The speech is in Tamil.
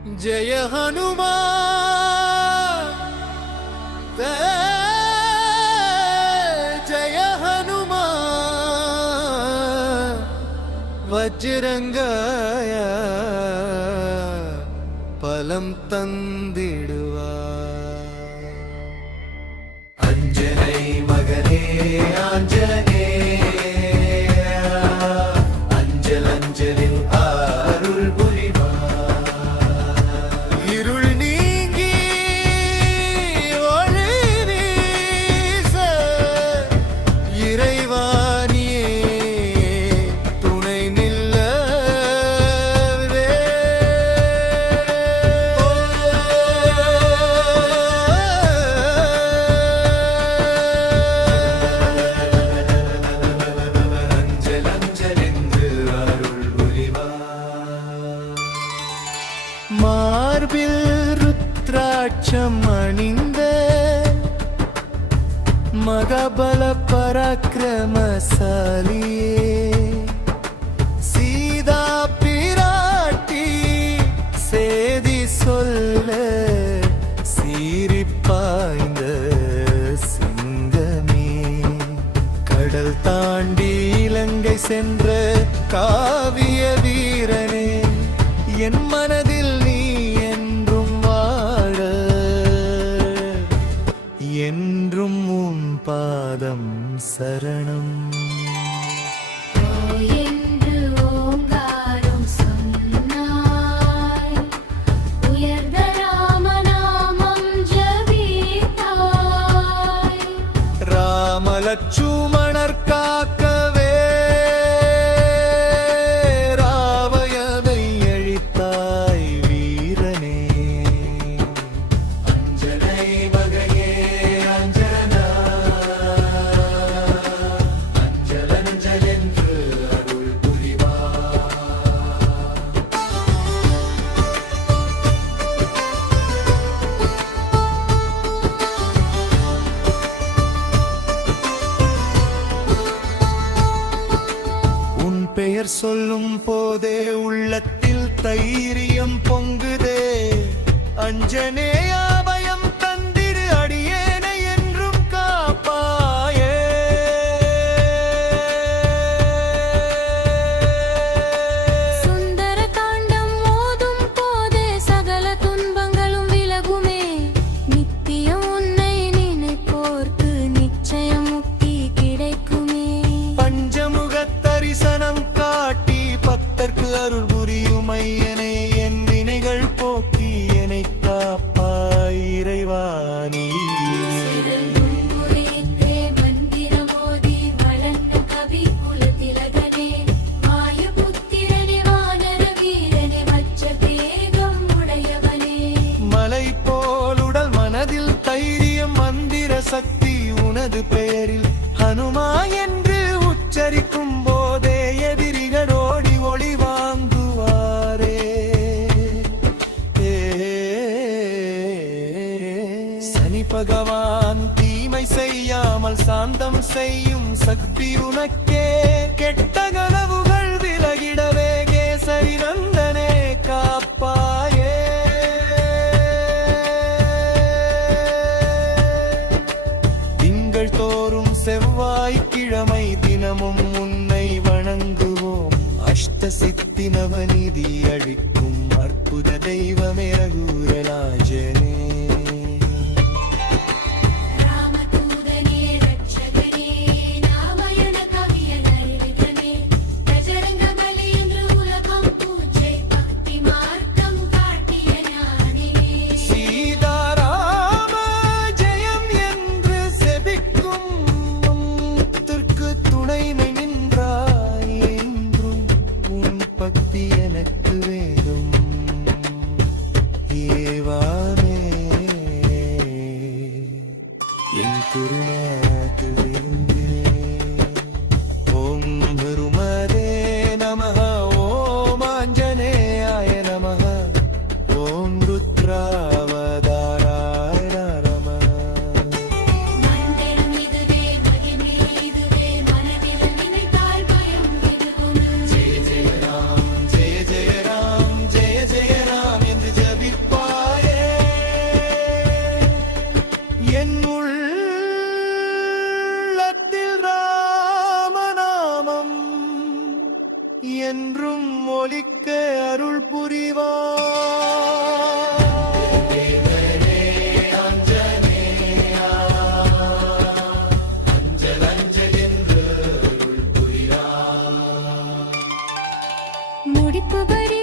जय हनुमान जय हनुमान वज्रंगाय पलम तंदिडुवार अंजनै मगने आंजनेय अंजलंजलिल आरुल மார்பில் ருத்ராட்சம் அணிந்த மகபல பராக்கிரமசாலியே சீதா பிராட்டி சேதி சொல்ல சீரிப்பாய்ந்த சிங்கமே கடல் தாண்டி இலங்கை சென்ற காவிய வீரனே என் மனதில் நீ என்றும் வாழ என்றும் உன் பாதம் சரணம் ராமலட்சுமணர் காக்கவே பெயர் சொல்லும் போதே உள்ளத்தில் தைரியம் பொங்குதே அஞ்சனேயா பயம் தந்திரு அடியேனை என்றும் காப்பாயே சுந்தர காண்டம் ஓதும் போதே சகல துன்பங்களும் விலகுமே நித்தியம் உன்னை நினைப்போர்க்கு நிச்சயம் முக்தி கிடைக்குமே பஞ்சமுக தரிசனம் காட்டி பக்தர்க்கு அருள் புரியும் ஐயனை என் வினைகள் போக்கி என்னை காப்பாய் இறைவானி மலை போல் உடல் மனதில் தைரியம் மந்திர சக்தி உனது பெயரில் ஹனுமா என்று உச்சரிக்கும் போதே எதிரிகளோடி ஒளி வாங்குவாரே சனி பகவான் தீமை செய்யாமல் சாந்தம் செய்யும் சக்தி உனக்கே கெட்ட கனவுகள் விலகிடவே கேசரி நந்தனே காப்பாயே திங்கள் தோறும் செவ்வாய்க்கிழமை தினமும் உன்னை வணங்குவோம் அஷ்ட சித்தி நவநிதி அழிக்கும் அற்புத தெய்வமே ரகுராஜனே பக்தி எனக்கு வேணும் ஒலிக்க அருள் புரிவார். முடிப்பு பரி